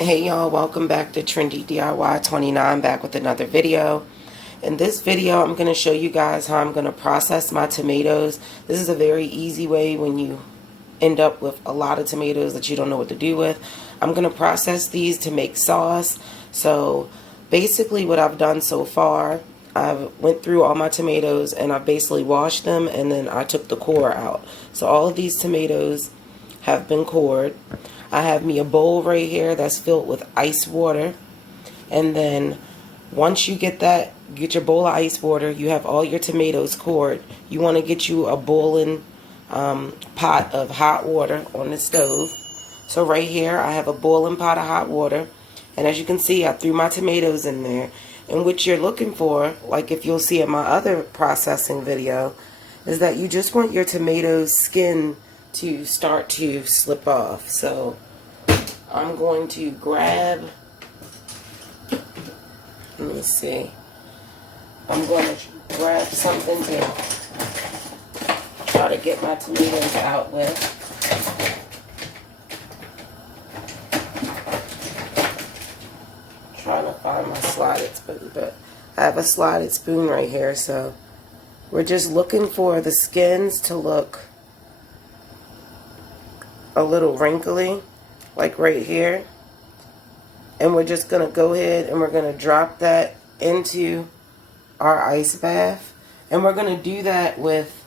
Hey y'all, welcome back to Trendy DIY 29, back with another video. In this video, I'm going to show you guys how I'm going to process my tomatoes. This is a very easy way when you end up with a lot of tomatoes that you don't know what to do with. I'm going to process these to make sauce. So basically what I've done so far, I went through all my tomatoes and I basically washed them and then I took the core out. So all of these tomatoes have been cored. I have me a bowl right here that's filled with ice water, and then once you get your bowl of ice water, you have all your tomatoes cored. You want to get you a boiling pot of hot water on the stove. So right here I have a boiling pot of hot water, and as you can see, I threw my tomatoes in there. And what you're looking for, like if you'll see in my other processing video, is that you just want your tomatoes skin to start to slip off. So I'm going to grab, let me see, I'm going to grab something to try to get my tomatoes out with. Trying to find my slotted spoon, but I have a slotted spoon right here. So we're just looking for the skins to look a little wrinkly, like right here, and we're just gonna go ahead and we're gonna drop that into our ice bath, and we're gonna do that with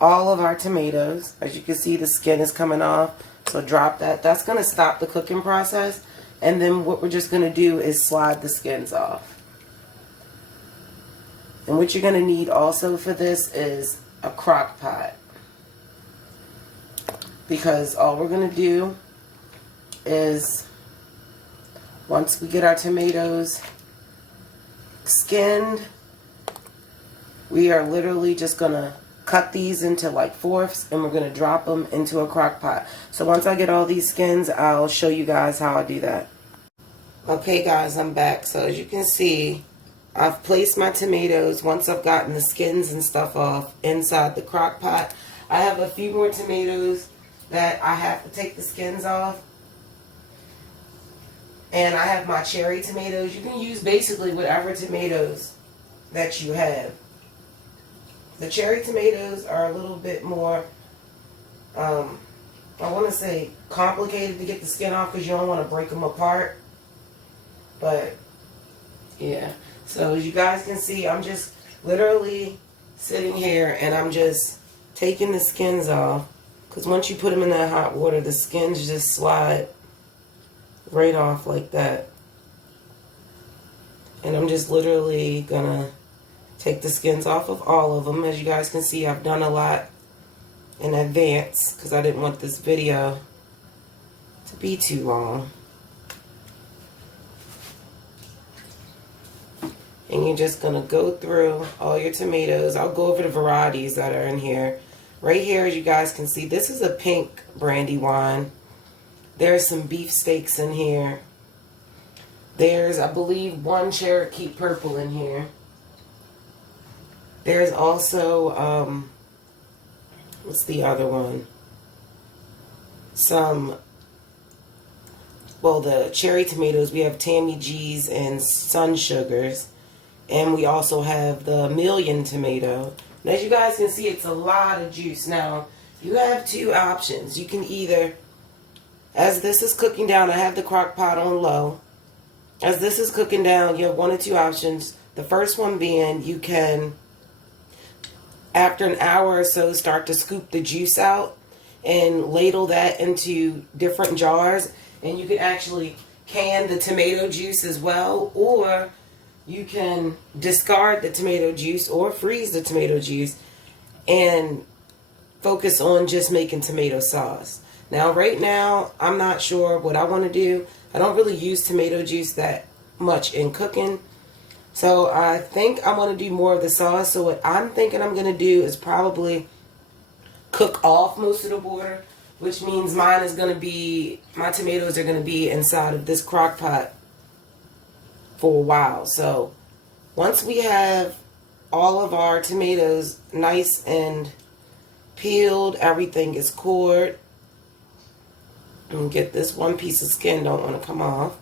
all of our tomatoes. As you can see, the skin is coming off, so drop that. That's gonna stop the cooking process, and then what we're just gonna do is slide the skins off. And what you're gonna need also for this is a crock pot, because all we're going to do is, once we get our tomatoes skinned, we are literally just going to cut these into like fourths, and we're going to drop them into a crock pot. So once I get all these skins, I'll show you guys how I do that. Okay guys, I'm back. So as you can see, I've placed my tomatoes, once I've gotten the skins and stuff off, inside the crock pot. I have a few more tomatoes that I have to take the skins off. And I have my cherry tomatoes. You can use basically whatever tomatoes that you have. The cherry tomatoes are a little bit more, I want to say complicated to get the skin off because you don't want to break them apart. But yeah, so as you guys can see, I'm just literally sitting here and I'm just taking the skins off. Because once you put them in that hot water, the skins just slide right off like that. And I'm just literally going to take the skins off of all of them. As you guys can see, I've done a lot in advance because I didn't want this video to be too long. And you're just going to go through all your tomatoes. I'll go over the varieties that are in here. Right here, as you guys can see, this is a pink Brandywine. There's some beef steaks in here. There's, I believe, one Cherokee purple in here. There's also, what's the other one? The cherry tomatoes, we have Tammy G's and Sun Sugars. And we also have the Million tomato. And as you guys can see, it's a lot of juice. Now, you have two options. You can either, as this is cooking down, I have the crock pot on low. As this is cooking down, you have one or two options. The first one being, you can, after an hour or so, start to scoop the juice out and ladle that into different jars. And you can actually can the tomato juice as well, or you can discard the tomato juice or freeze the tomato juice and focus on just making tomato sauce. Now, right now, I'm not sure what I want to do. I don't really use tomato juice that much in cooking. So I think I want to do more of the sauce. So what I'm thinking I'm going to do is probably cook off most of the water, which means my tomatoes are going to be inside of this crock pot for a while. So once we have all of our tomatoes nice and peeled, everything is cored, And get this one piece of skin, don't want to come off.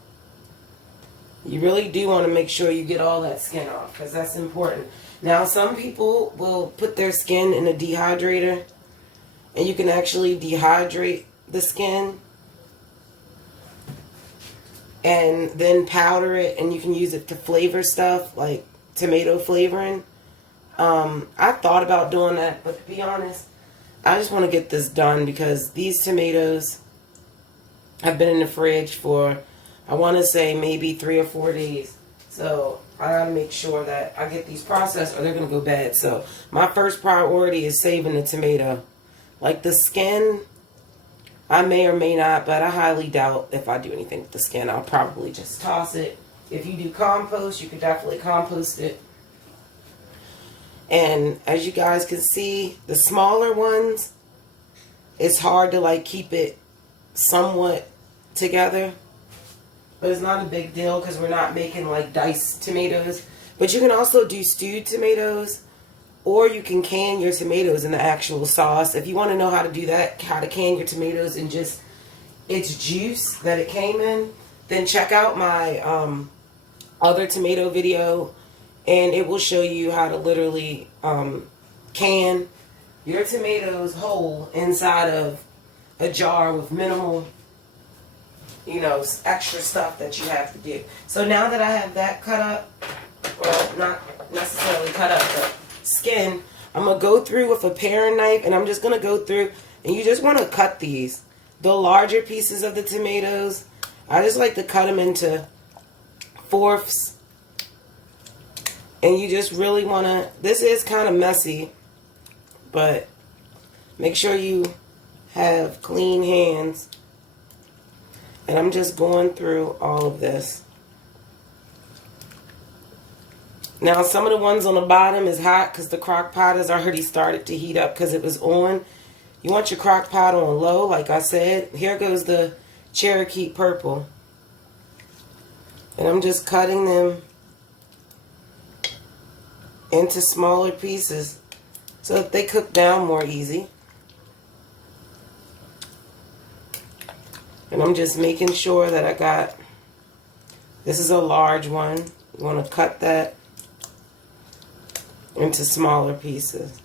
You really do want to make sure you get all that skin off, because that's important. Now, some people will put their skin in a dehydrator, and you can actually dehydrate the skin and then powder it, and you can use it to flavor stuff like tomato flavoring. I thought about doing that, but to be honest, I just want to get this done because these tomatoes have been in the fridge for, I want to say, maybe 3 or 4 days. So I gotta make sure that I get these processed or they're gonna go bad. So my first priority is saving the tomato. Like the skin, I may or may not, but I highly doubt if I do anything with the skin. I'll probably just toss it. If you do compost, you could definitely compost it. And as you guys can see, the smaller ones, it's hard to like keep it somewhat together. But it's not a big deal because we're not making like diced tomatoes. But you can also do stewed tomatoes, or you can can your tomatoes in the actual sauce. If you want to know how to do that, how to can your tomatoes in just its juice that it came in, then check out my other tomato video, and it will show you how to literally can your tomatoes whole inside of a jar with minimal, you know, extra stuff that you have to do. So now that I have that cut up, well, not necessarily cut up, but skin, I'm going to go through with a paring knife, and I'm just going to go through, and you just want to cut these. The larger pieces of the tomatoes, I just like to cut them into fourths, and you just really want to, this is kind of messy, but make sure you have clean hands. And I'm just going through all of this. Now, some of the ones on the bottom is hot because the crock pot has already started to heat up because it was on. You want your crock pot on low, like I said. Here goes the Cherokee purple. And I'm just cutting them into smaller pieces so that they cook down more easy. And I'm just making sure that I got, this is a large one. You want to cut that into smaller pieces.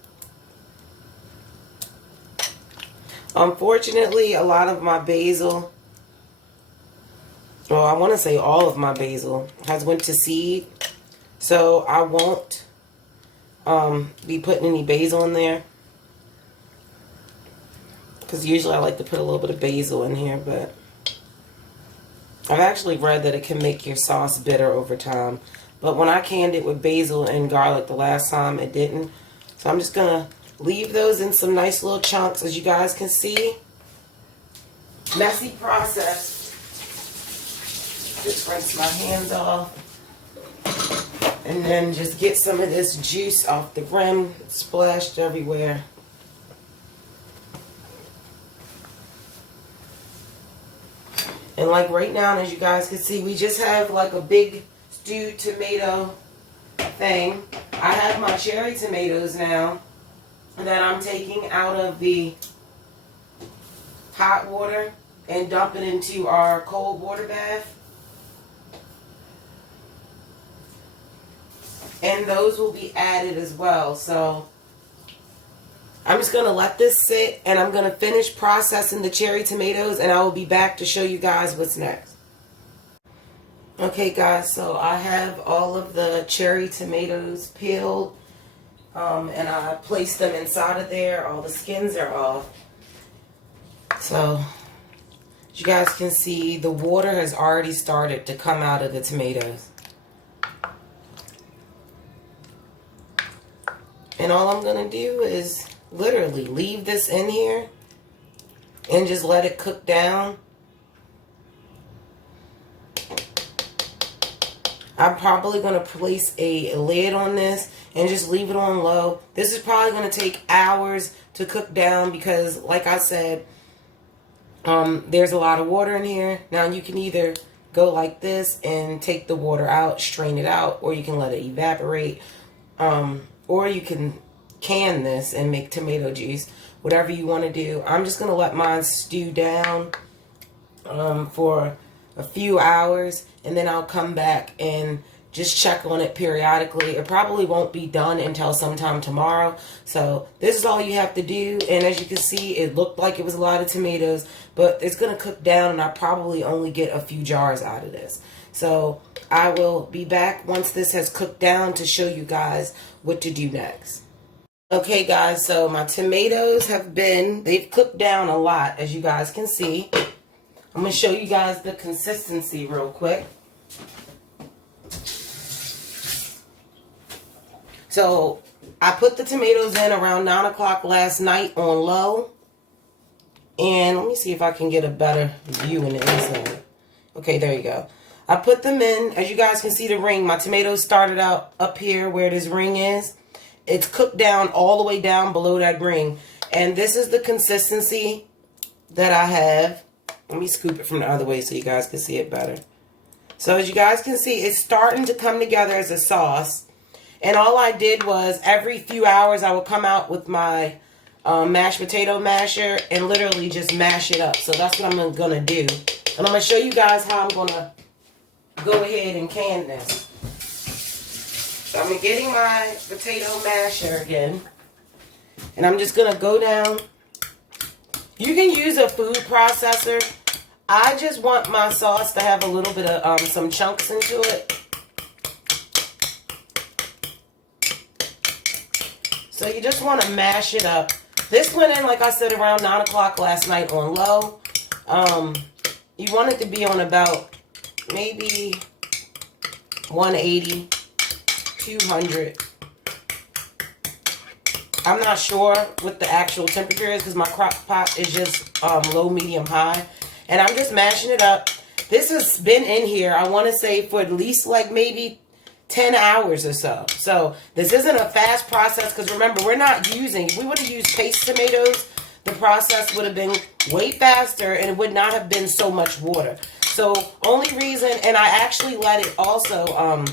Unfortunately, a lot of my basil, well, I want to say all of my basil has went to seed. So I won't be putting any basil in there. Because usually I like to put a little bit of basil in here, but I've actually read that it can make your sauce bitter over time. But when I canned it with basil and garlic the last time, it didn't. So I'm just going to leave those in some nice little chunks, as you guys can see. Messy process. Just rinse my hands off. And then just get some of this juice off the rim. It's splashed everywhere. And like right now, as you guys can see, we just have like a big stewed tomato thing. I have my cherry tomatoes now that I'm taking out of the hot water and dumping into our cold water bath. And those will be added as well. So I'm just going to let this sit, and I'm going to finish processing the cherry tomatoes, and I will be back to show you guys what's next. Okay guys, so I have all of the cherry tomatoes peeled, and I placed them inside of there. All the skins are off. So as you guys can see, the water has already started to come out of the tomatoes. And all I'm going to do is literally leave this in here and just let it cook down. I'm probably going to place a lid on this and just leave it on low. This is probably going to take hours to cook down because, like I said, there's a lot of water in here. Now you can either go like this and take the water out, strain it out, or you can let it evaporate, or you can can this and make tomato juice. Whatever you want to do. I'm just going to let mine stew down for a few hours, and then I'll come back and just check on it periodically. It probably won't be done until sometime tomorrow. So this is all you have to do. And as you can see, it looked like it was a lot of tomatoes, but it's going to cook down, and I probably only get a few jars out of this. So I will be back once this has cooked down to show you guys what to do next. Okay guys, so my tomatoes they've cooked down a lot, as you guys can see. I'm going to show you guys the consistency real quick. So I put the tomatoes in around 9 o'clock last night on low. And let me see if I can get a better view in the inside. Okay, there you go. I put them in. As you guys can see the ring, my tomatoes started out up here where this ring is. It's cooked down all the way down below that ring. And this is the consistency that I have. Let me scoop it from the other way so you guys can see it better. So as you guys can see, it's starting to come together as a sauce. And all I did was every few hours I would come out with my mashed potato masher and literally just mash it up. So that's what I'm going to do. And I'm going to show you guys how I'm going to go ahead and can this. So I'm getting my potato masher again. And I'm just going to go down. You can use a food processor. I just want my sauce to have a little bit of some chunks into it. So you just want to mash it up. This went in, like I said, around 9 o'clock last night on low. You want it to be on about maybe 180, 200. I'm not sure what the actual temperature is because my crock pot is just low, medium, high. And I'm just mashing it up. This has been in here, I want to say, for at least like maybe 10 hours or so. So this isn't a fast process because remember, we're not using, if we would have used paste tomatoes, the process would have been way faster and it would not have been so much water. So only reason, and I actually let it also,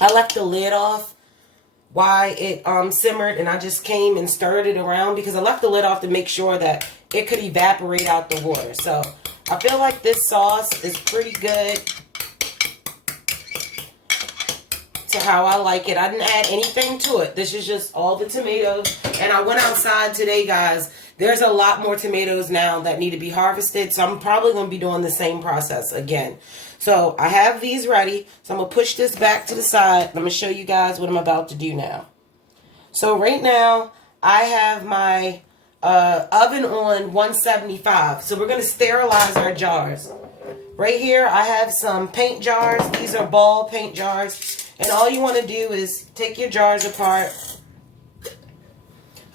I left the lid off while it simmered, and I just came and stirred it around because I left the lid off to make sure that it could evaporate out the water. So I feel like this sauce is pretty good to how I like it. I didn't add anything to it. This is just all the tomatoes. And I went outside today, guys. There's a lot more tomatoes now that need to be harvested. So I'm probably going to be doing the same process again. So I have these ready. So I'm going to push this back to the side. I'm going to show you guys what I'm about to do now. So right now I have my oven on 175. So we're going to sterilize our jars. Right here I have some paint jars. These are ball paint jars. And all you want to do is take your jars apart.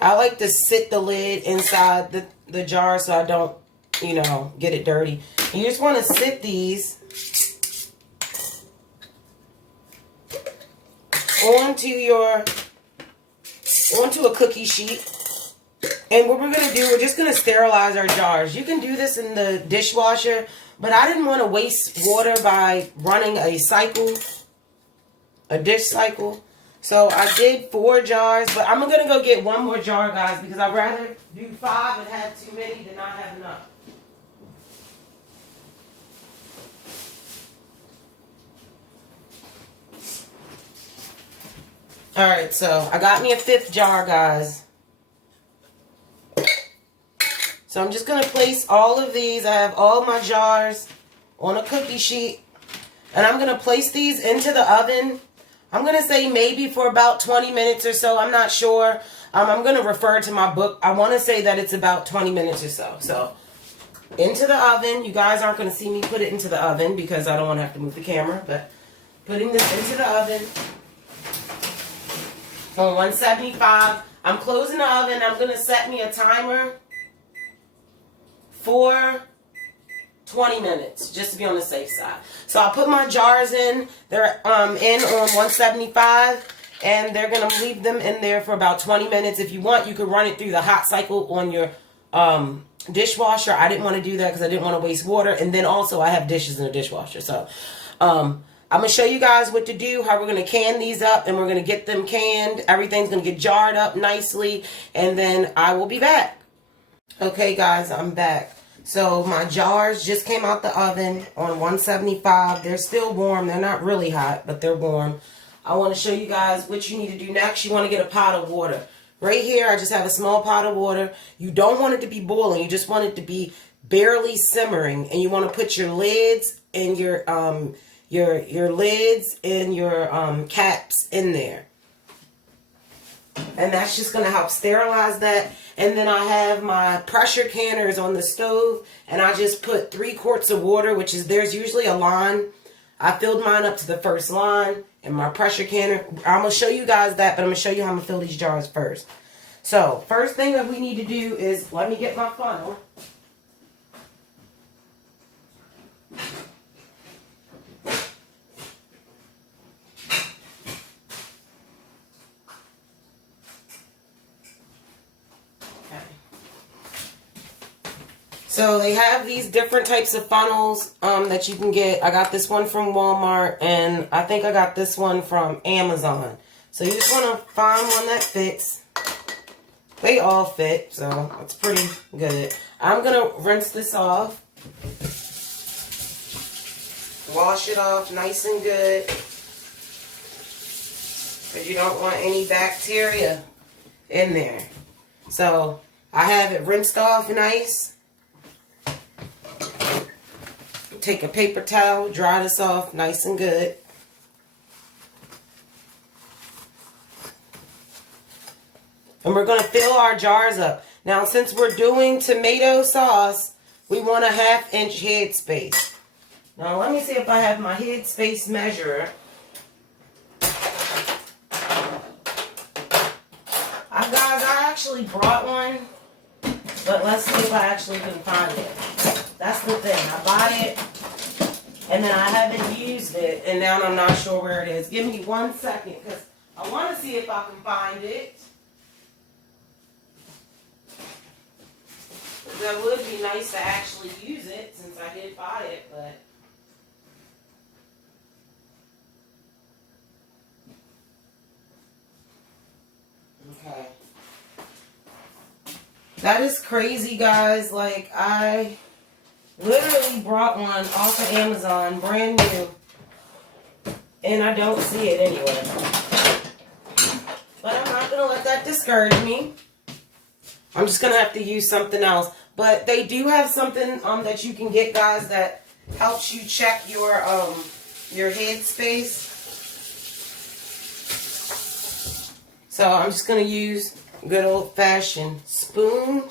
I like to sit the lid inside the jar so I don't, get it dirty. You just want to sit these onto a cookie sheet. And what we're going to do, we're just going to sterilize our jars. You can do this in the dishwasher, but I didn't want to waste water by running a dish cycle. So I did 4 jars, but I'm going to go get one more jar, guys, because I'd rather do 5 and have too many than not have enough. Alright, so I got me a 5th jar, guys. So I'm just going to place all of these. I have all my jars on a cookie sheet. And I'm going to place these into the oven. I'm going to say maybe for about 20 minutes or so. I'm not sure. I'm going to refer to my book. I want to say that it's about 20 minutes or so. So into the oven. You guys aren't going to see me put it into the oven because I don't want to have to move the camera. But putting this into the oven on 175. I'm closing the oven. I'm going to set me a timer for 20 minutes, just to be on the safe side. So I'll put my jars in. They're in on 175, and they're going to leave them in there for about 20 minutes. If you want, you could run it through the hot cycle on your dishwasher. I didn't want to do that because I didn't want to waste water. And then also I have dishes in the dishwasher. So I'm going to show you guys what to do, how we're going to can these up, and we're going to get them canned. Everything's going to get jarred up nicely, and then I will be back. Okay, guys, I'm back. So my jars just came out the oven on 175. They're still warm. They're not really hot, but they're warm. I want to show you guys what you need to do next. You want to get a pot of water. Right here, I just have a small pot of water. You don't want it to be boiling. You just want it to be barely simmering. And you want to put your lids and your lids and your caps in there. And that's just going to help sterilize that. And then I have my pressure canners on the stove. And I just put 3 quarts of water, which is, there's usually a line. I filled mine up to the first line. And my pressure canner, I'm going to show you guys that. But I'm going to show you how I'm going to fill these jars first. So, first thing that we need to do is, let me get my funnel. So they have these different types of funnels that you can get. I got this one from Walmart, and I think I got this one from Amazon. So you just want to find one that fits. They all fit, so it's pretty good. I'm going to rinse this off. Wash it off nice and good. Because you don't want any bacteria in there. So I have it rinsed off nice. Take a paper towel, dry this off nice and good. And we're going to fill our jars up. Now, since we're doing tomato sauce, we want a 1/2 inch head space. Now, let me see if I have my head space measurer. Guys, I actually brought one, but let's see if I actually can find it. That's the thing. I bought it, and then I haven't used it, and now I'm not sure where it is. Give me 1 second, because I want to see if I can find it. That would be nice to actually use it, since I did buy it, but... Okay. That is crazy, guys. Like, I literally brought one off of Amazon, brand new, and I don't see it anywhere. But I'm not going to let that discourage me. I'm just going to have to use something else. But they do have something that you can get, guys, that helps you check your head space. So I'm just going to use good old-fashioned spoon.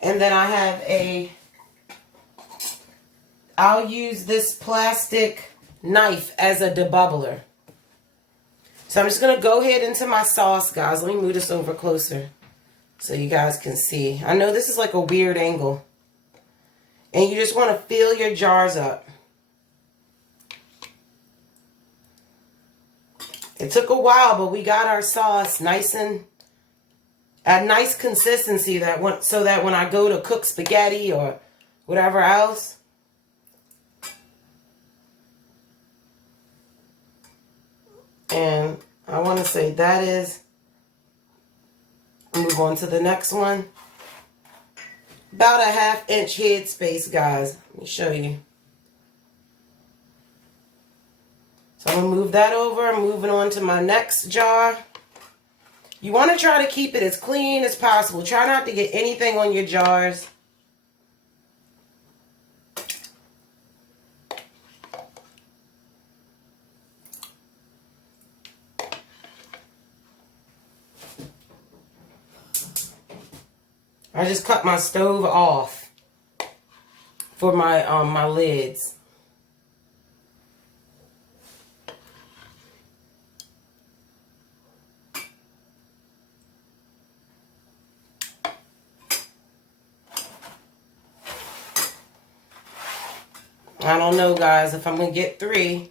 And then I have I'll use this plastic knife as a debubbler. So I'm just going to go ahead into my sauce, guys. Let me move this over closer so you guys can see. I know this is like a weird angle. And you just want to fill your jars up. It took a while, but we got our sauce nice and a nice consistency so that when I go to cook spaghetti or whatever else, and I want to say that is, move on to the next one, about a 1/2 inch head space, guys. Let me show you. So I'm going to move that over. I'm moving on to my next jar. You want to try to keep it as clean as possible. Try not to get anything on your jars. I just cut my stove off for my my lids. I don't know, guys, if I'm going to get 3.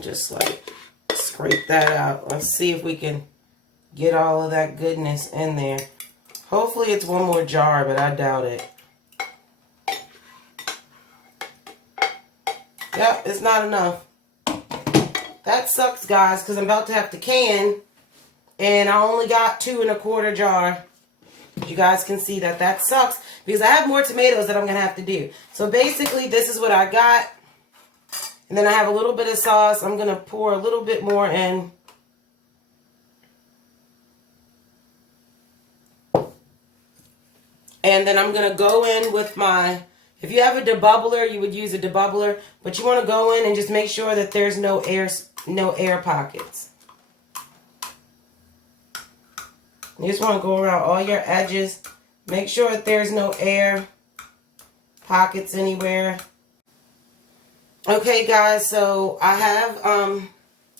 Just like scrape that out. Let's see if we can get all of that goodness in there. Hopefully it's one more jar, but I doubt it. Yep, it's not enough. That sucks, guys, because I'm about to have to can And I only got 2 1/4 jar. You guys can see that that sucks because I have more tomatoes that I'm going to have to do. So basically, this is what I got. And then I have a little bit of sauce. I'm going to pour a little bit more in. And then I'm going to go in with my, if you have a debubbler, you would use a debubbler. But you want to go in and just make sure that there's no air pockets. You just want to go around all your edges. Make sure that there's no air pockets anywhere. Okay, guys, so I have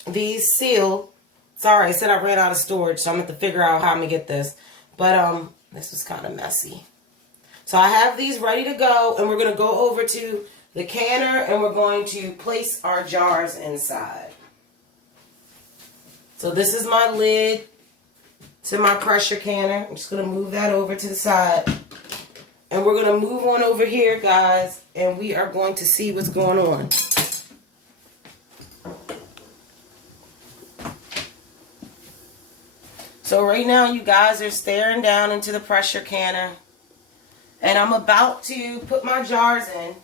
these sealed. Sorry, I said I ran out of storage, so I'm going to have to figure out how I'm going to get this. But this was kind of messy. So I have these ready to go, and we're going to go over to the canner, and we're going to place our jars inside. So this is my lid to my pressure canner. I'm just going to move that over to the side. And we're going to move on over here, guys, and we are going to see what's going on. So right now, you guys are staring down into the pressure canner. And I'm about to put my jars in.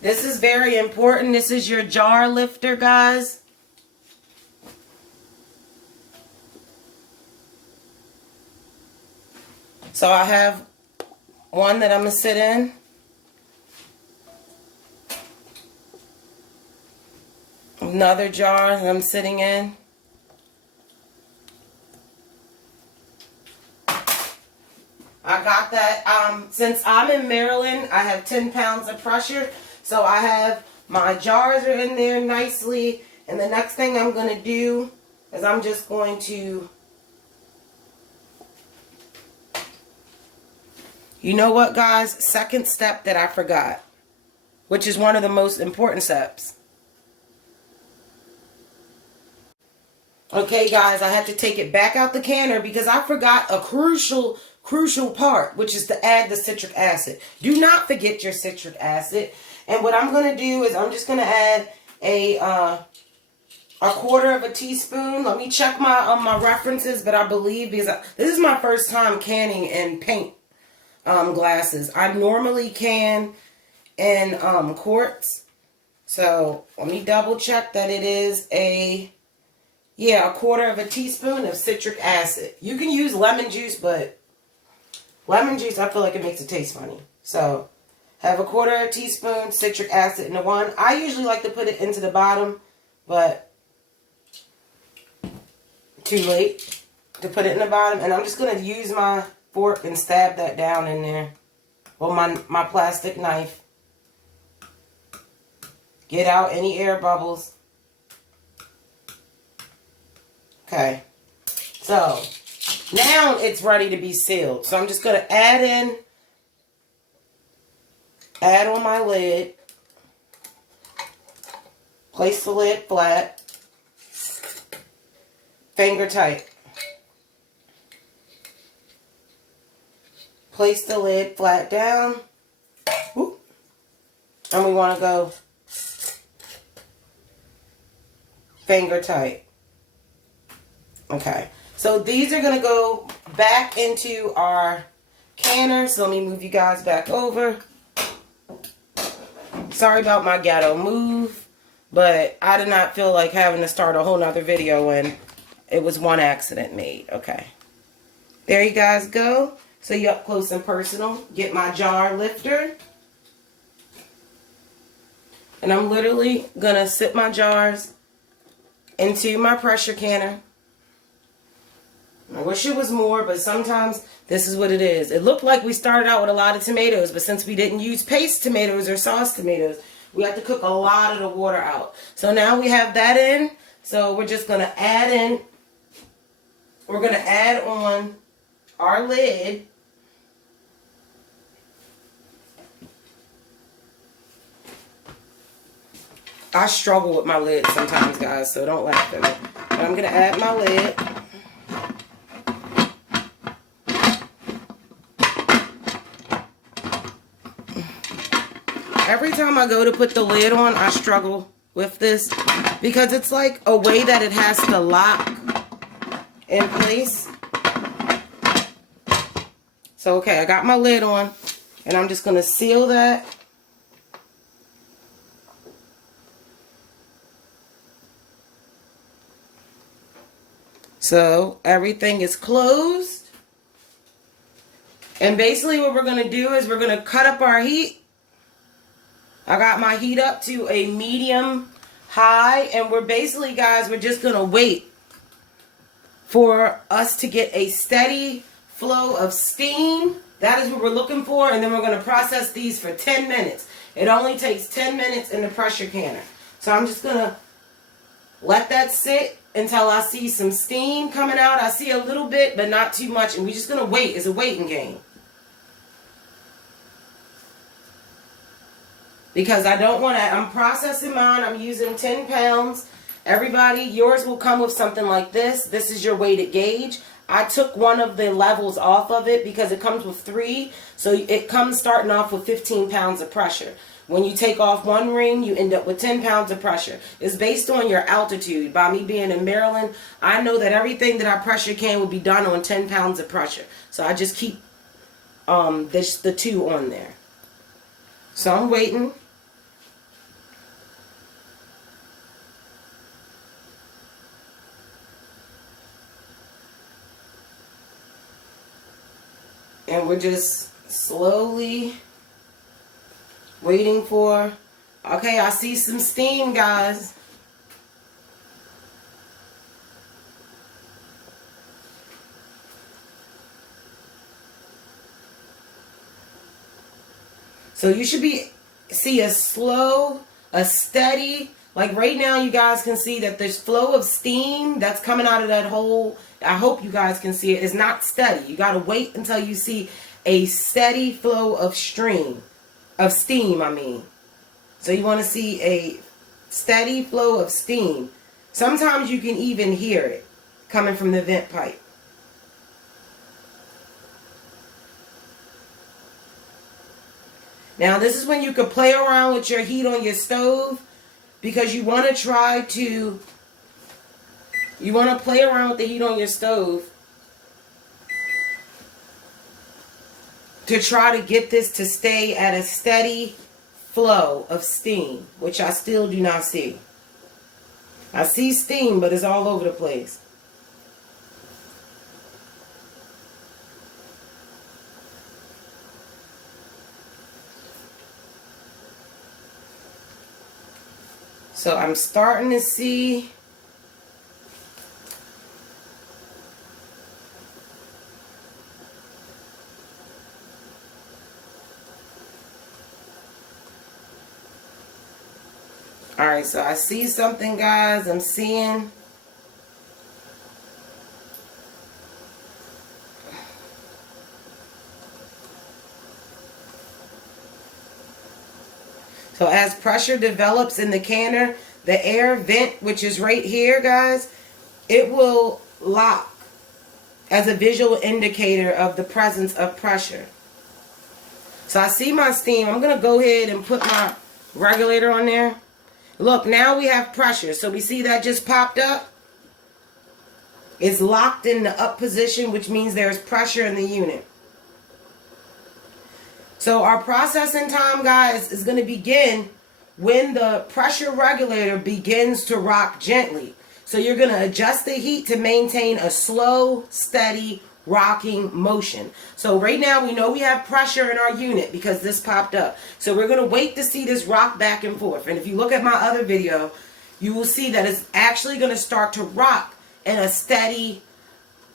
This is very important. This is your jar lifter, guys. So I have one that I'm going to sit in. Another jar that I'm sitting in. I got that. Since I'm in Maryland, I have 10 pounds of pressure. So I have my jars are in there nicely. And the next thing I'm going to do is I'm just going to, you know what, guys? Second step that I forgot, which is one of the most important steps. Okay, guys, I had to take it back out the canner because I forgot a crucial part, which is to add the citric acid. Do not forget your citric acid. And what I'm going to do is I'm just going to add a 1/4 teaspoon. Let me check my references, but I believe because this is my first time canning in paint glasses. I normally can in quarts. So let me double check that it is a 1/4 teaspoon of citric acid. You can use lemon juice, but lemon juice, I feel like it makes it taste funny. So have a 1/4 teaspoon citric acid in the one. I usually like to put it into the bottom, but too late to put it in the bottom. And I'm just going to use my fork and stab that down in there. Well, my plastic knife. Get out any air bubbles. Okay. So now it's ready to be sealed. So I'm just going to add on my lid. Place the lid flat. Finger tight. Place the lid flat down. Whoop. And we want to go finger tight. Okay. So these are going to go back into our canner. So let me move you guys back over. Sorry about my ghetto move, but I did not feel like having to start a whole nother video when it was one accident made. Okay. There you guys go. So you up close and personal. Get my jar lifter. And I'm literally going to sit my jars into my pressure canner. I wish it was more, but sometimes this is what it is. It looked like we started out with a lot of tomatoes, but since we didn't use paste tomatoes or sauce tomatoes, we have to cook a lot of the water out. So now we have that in. So we're just going to add in, we're going to add on our lid. I struggle with my lid sometimes, guys, so don't laugh at me. But I'm going to add my lid. every time I go to put the lid on, I struggle with this because it's like a way that it has to lock in place. So, okay, I got my lid on, and I'm just going to seal that. So, everything is closed. And basically what we're going to do is we're going to cut up our heat. I got my heat up to a medium high, and we're basically, guys, we're just going to wait for us to get a steady flow of steam. That is what we're looking for, and then we're going to process these for 10 minutes. It only takes 10 minutes in the pressure canner. So I'm just going to let that sit until I see some steam coming out. I see a little bit, but not too much, and we're just going to wait. It's a waiting game. Because I don't want to, I'm processing mine. I'm using 10 pounds. Everybody, yours will come with something like this. This is your weighted gauge. I took one of the levels off of it because it comes with 3. So it comes starting off with 15 pounds of pressure. When you take off one ring, you end up with 10 pounds of pressure. It's based on your altitude. By me being in Maryland, I know that everything that I pressure can will be done on 10 pounds of pressure. So I just keep the 2 on there. So I'm waiting. And we're just slowly waiting for, okay, I see some steam, guys. So you should see a slow, a steady, like right now you guys can see that there's flow of steam that's coming out of that hole. I hope you guys can see it. It's not steady. You got to wait until you see a steady flow of steam, I mean. So you want to see a steady flow of steam. Sometimes you can even hear it coming from the vent pipe. Now this is when you could play around with your heat on your stove, because you want to try to, you want to play around with the heat on your stove to try to get this to stay at a steady flow of steam, which I still do not see. I see steam, but it's all over the place. So I'm starting to see Alright, so I see something, guys. I'm seeing so as pressure develops in the canner, the air vent, which is right here, guys, it will lock as a visual indicator of the presence of pressure. So I see my steam. I'm going to go ahead and put my regulator on there. Look, now we have pressure. So we see that just popped up. It's locked in the up position, which means there's pressure in the unit. So our processing time, guys, is going to begin when the pressure regulator begins to rock gently. So you're going to adjust the heat to maintain a slow, steady rocking motion. So right now we know we have pressure in our unit because this popped up. So we're going to wait to see this rock back and forth. And if you look at my other video, you will see that it's actually going to start to rock in a steady,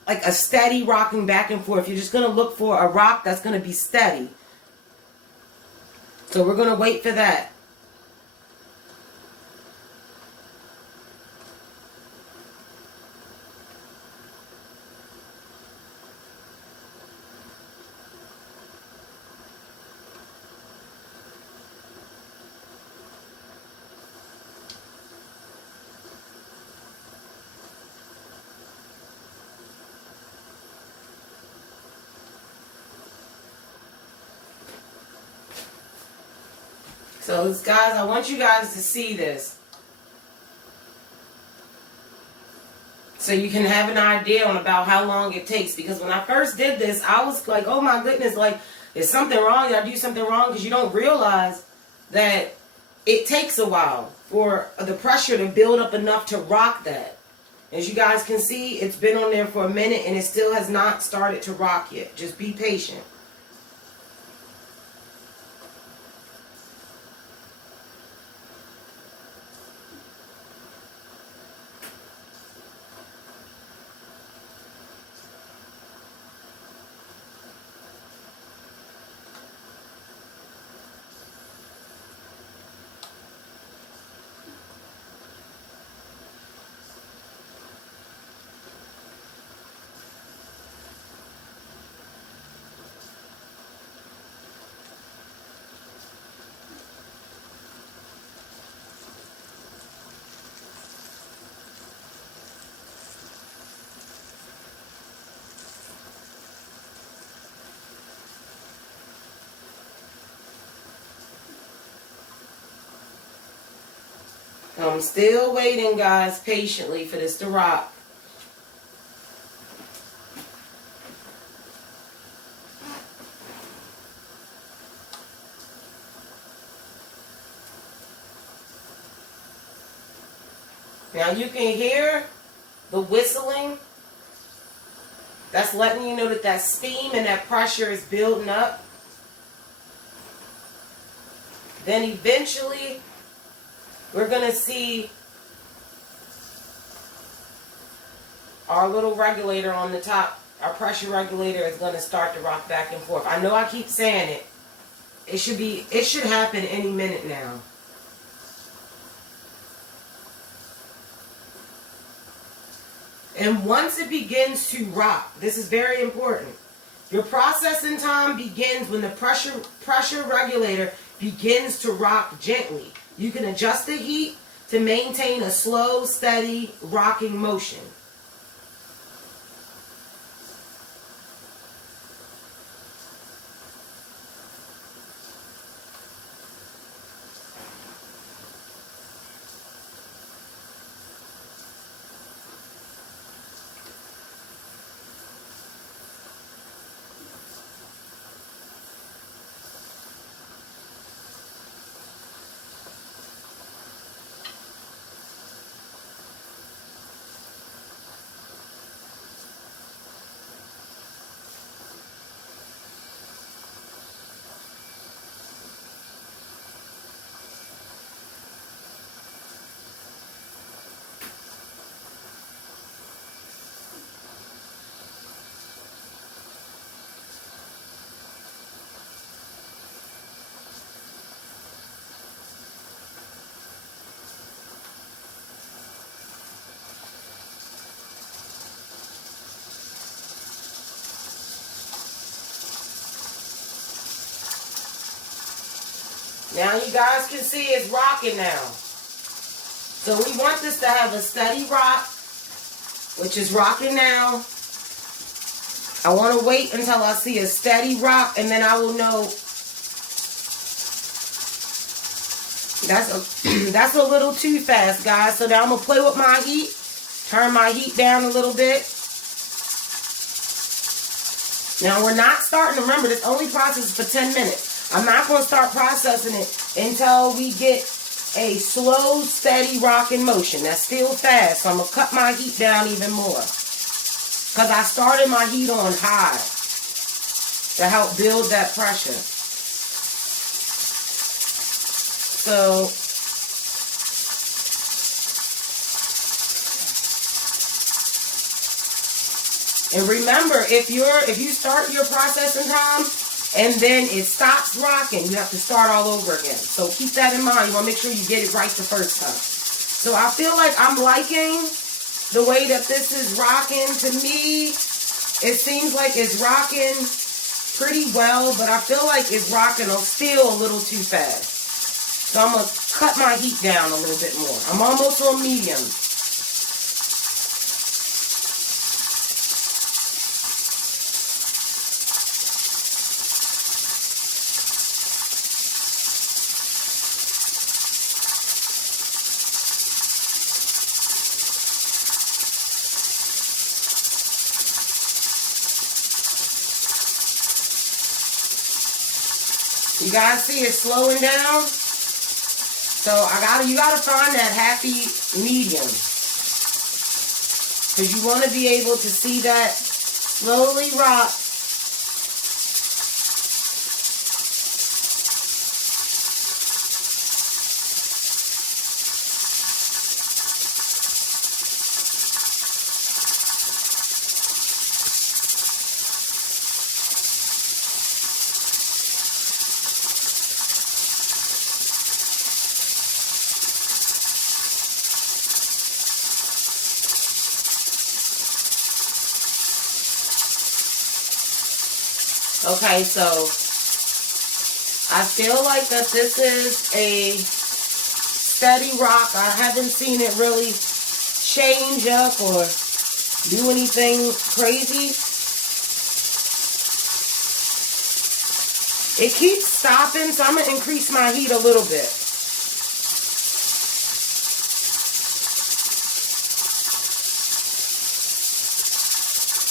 like a steady rocking back and forth. You're just going to look for a rock that's going to be steady. So we're going to wait for that. So guys, I want you guys to see this, so you can have an idea on about how long it takes. Because when I first did this, I was like, oh my goodness, like, is something wrong? Did I do something wrong? Because you don't realize that it takes a while for the pressure to build up enough to rock that. As you guys can see, it's been on there for a minute and it still has not started to rock yet. Just be patient. I'm still waiting, guys, patiently for this to rock. Now you can hear the whistling. That's letting you know that that steam and that pressure is building up. Then eventually, we're going to see our little regulator on the top. Our pressure regulator is going to start to rock back and forth. I know I keep saying it. It should happen any minute now. And once it begins to rock, this is very important. Your processing time begins when the pressure regulator begins to rock gently. You can adjust the heat to maintain a slow, steady rocking motion. Now you guys can see it's rocking now. So we want this to have a steady rock, which is rocking now. I want to wait until I see a steady rock, and then I will know that's a little too fast, guys. So now I'm going to play with my heat, turn my heat down a little bit. Now we're not starting, remember this only processes for 10 minutes. I'm not going to start processing it until we get a slow, steady rocking motion. That's still fast, so I'm going to cut my heat down even more. Because I started my heat on high to help build that pressure. So, and remember, if you start your processing time and then it stops rocking, you have to start all over again. So keep that in mind. You want to make sure you get it right the first time. So I feel like I'm liking the way that this is rocking. To me, it seems like it's rocking pretty well, but I feel like it's rocking still a little too fast. So I'm going to cut my heat down a little bit more. I'm almost on medium. You guys see it's slowing down? So you gotta find that happy medium. Because you want to be able to see that slowly rock. Okay, so I feel like that this is a steady rock. I haven't seen it really change up or do anything crazy. It keeps stopping, so I'm going to increase my heat a little bit.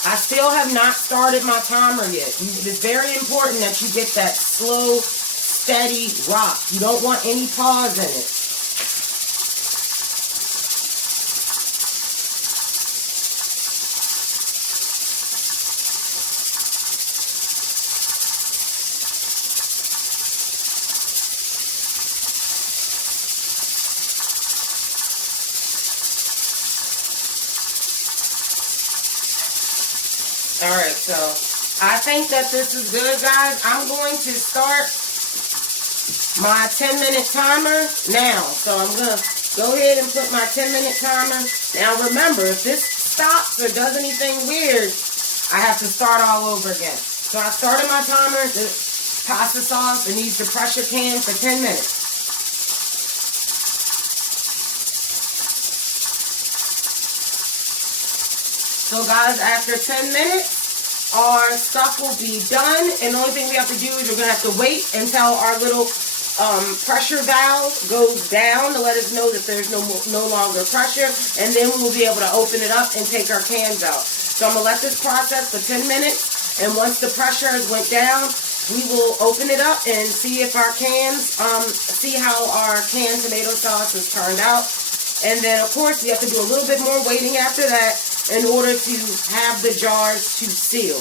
I still have not started my timer yet. It is very important that you get that slow, steady rock. You don't want any pause in it. Alright, so I think that this is good, guys. I'm going to start my 10-minute timer now. So I'm going to go ahead and put my 10-minute timer. Now remember, if this stops or does anything weird, I have to start all over again. So I started my timer. The pasta sauce, it needs the pressure can for 10 minutes. So guys, after 10 minutes, our stuff will be done. And the only thing we have to do is we're going to have to wait until our little pressure valve goes down to let us know that there's no longer pressure. And then we will be able to open it up and take our cans out. So I'm going to let this process for 10 minutes. And once the pressure has went down, we will open it up and see if our cans, see how our canned tomato sauce has turned out. And then, of course, we have to do a little bit more waiting after that in order to have the jars to seal.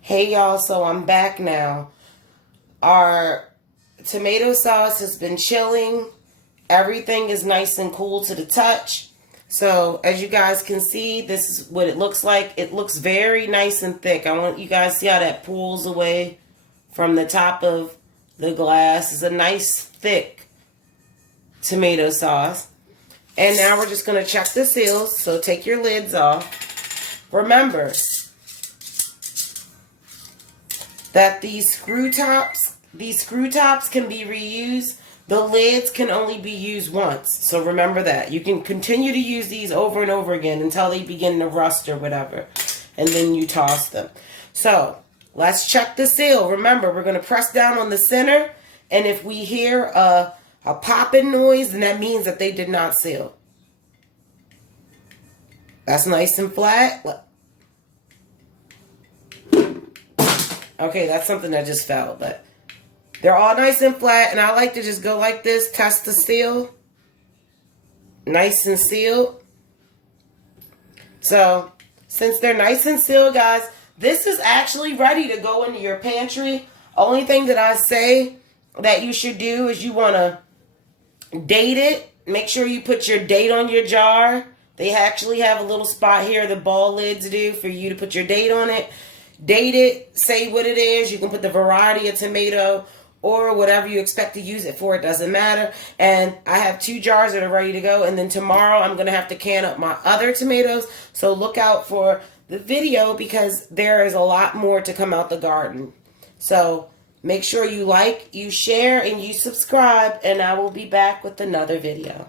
Hey y'all, so I'm back now. Our tomato sauce has been chilling. Everything is nice and cool to the touch. So as you guys can see, this is what it looks like. It looks very nice and thick. I want you guys to see how that pulls away from the top of the glass. It's a nice thick tomato sauce. And now we're just going to check the seals. So take your lids off. Remember that these screw tops can be reused. The lids can only be used once. So remember that. You can continue to use these over and over again until they begin to rust or whatever. And then you toss them. So let's check the seal. Remember, we're going to press down on the center. And if we hear a popping noise, then that means that they did not seal. That's nice and flat. Okay, that's something that just fell, but they're all nice and flat, and I like to just go like this, test the seal. Nice and sealed. So, since they're nice and sealed, guys, this is actually ready to go into your pantry. Only thing that I say that you should do is you want to date it. Make sure you put your date on your jar. They actually have a little spot here, the ball lids do, for you to put your date on it. Date it, say what it is. You can put the variety of tomato or whatever you expect to use it for. It doesn't matter. And I have 2 jars that are ready to go. And then tomorrow I'm going to have to can up my other tomatoes. So look out for the video because there is a lot more to come out the garden. So make sure you like, you share, and you subscribe. And I will be back with another video.